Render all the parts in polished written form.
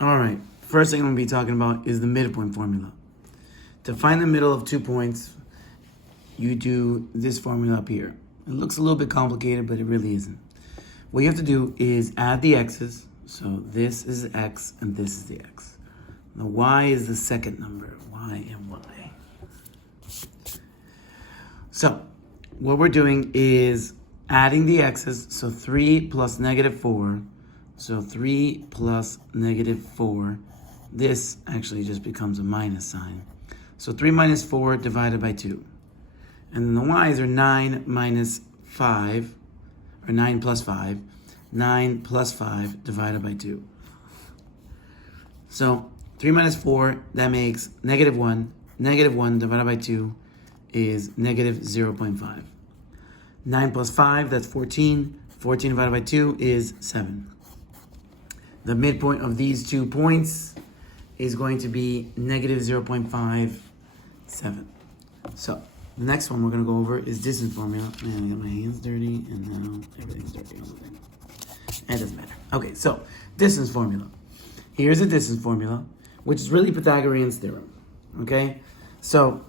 All right, first thing I'm going to be talking about is the midpoint formula. To find the middle of 2 points, you do this formula up here. It looks a little bit complicated, but it really isn't. What you have to do is add the x's. So this is x and this is the x. The y is the second number, y and y. So what we're doing is adding the x's, so 3 plus negative 4. So 3 plus negative 4. This actually just becomes a minus sign. So 3 minus 4 divided by 2. And then the y's are 9 minus 5, or 9 plus 5. 9 plus 5 divided by 2. So 3 minus 4, that makes negative 1. Negative 1 divided by 2 is negative 0.5. 9 plus 5, that's 14. 14 divided by 2 is 7. The midpoint of these 2 points is going to be negative 0.57. So the next one we're going to go over is distance formula. Man, I got my hands dirty and now everything's dirty. It doesn't matter. Okay, so distance formula. Here's a distance formula, which is really Pythagorean's theorem. Okay, so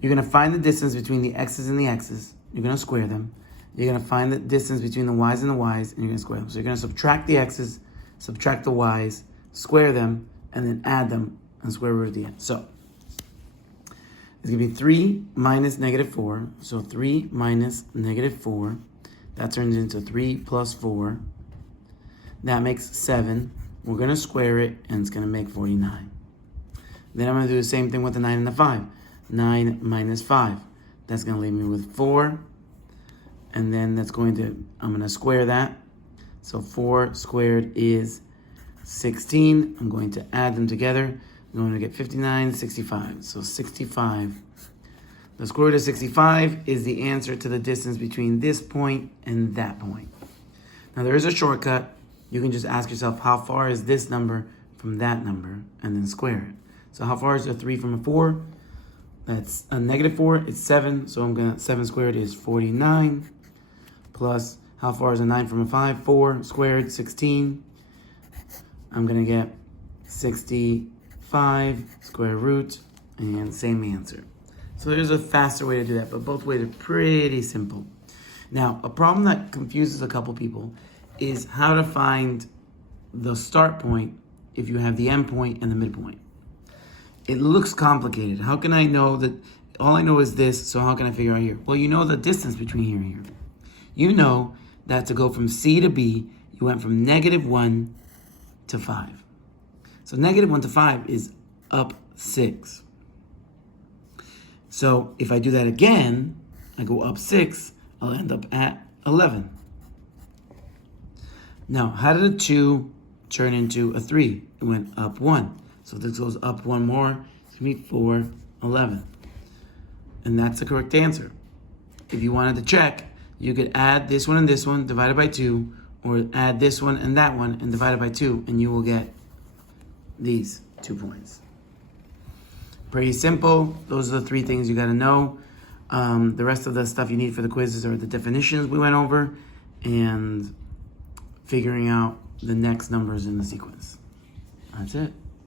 you're going to find the distance between the x's and the x's. You're going to square them. You're going to find the distance between the y's and the y's, and you're going to square them. So you're going to subtract the x's, subtract the y's, square them, and then add them and square root at the end. So it's going to be 3 minus negative 4. So 3 minus negative 4. That turns into 3 plus 4. That makes 7. We're going to square it, and it's going to make 49. Then I'm going to do the same thing with the 9 and the 5. 9 minus 5. That's going to leave me with 4. And then I'm going to square that. So 4 squared is 16. I'm going to add them together. I'm going to get 59, 65. So 65. The square root of 65 is the answer to the distance between this point and that point. Now there is a shortcut. You can just ask yourself, how far is this number from that number? And then square it. So how far is a 3 from a 4? That's a negative 4. It's 7. So 7 squared is 49. Plus, how far is a 9 from a 5? 4 squared, 16. I'm going to get 65 square root, and same answer. So there's a faster way to do that, but both ways are pretty simple. Now, a problem that confuses a couple people is how to find the start point if you have the end point and the midpoint. It looks complicated. How can I know that? All I know is this, so how can I figure out here? Well, you know the distance between here and here. You know that to go from C to B, you went from negative 1 to 5. So negative 1 to 5 is up 6. So if I do that again, I go up 6, I'll end up at 11. Now, how did a 2 turn into a 3? It went up 1. So this goes up 1 more, it's going to be 4, 11. And that's the correct answer. If you wanted to check, you could add this one and this one divided by 2, or add this one and that one and divide it by 2, and you will get these 2 points. Pretty simple. Those are the 3 things you got to know. The rest of the stuff you need for the quizzes are the definitions we went over and figuring out the next numbers in the sequence. That's it.